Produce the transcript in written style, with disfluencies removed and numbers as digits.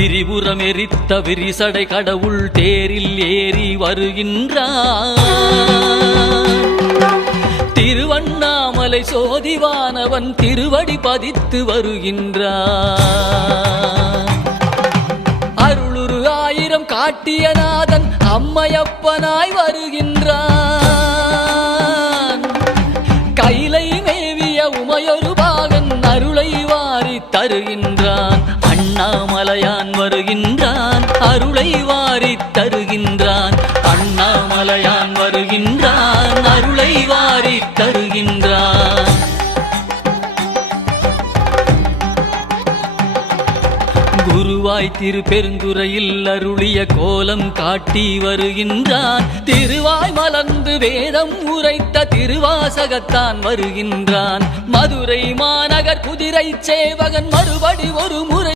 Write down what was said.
திரிபுரம் எரித்த விரிசடை கடவுள் தேரில் ஏறி வருகின்றான். திருவண்ணாமலை சோதிவானவன் திருவடி பதித்து வருகின்றான். அருளுரு ஆயிரம் காட்டிய நாதன் அம்மையப்பனாய் வருகின்றான். கைலை மேவிய உமையொரு பாகன் அருளை வாரி தருகின்றான். அண்ணாமலையான் வருகின்றான், அருளை வாரி தருகின்றான். அண்ணாமலையான் வருகின்றான், அருளை வாரி தருகின்றான். குருவாய் திருப்பெருந்துறையில் அருளிய கோலம் காட்டி வருகின்றான். திருவாய் மலர்ந்து வேதம் உரைத்த திருவாசகத்தான் வருகின்றான். மதுரை மாநகர் குதிரை சேவகன் மறுபடி ஒரு முறை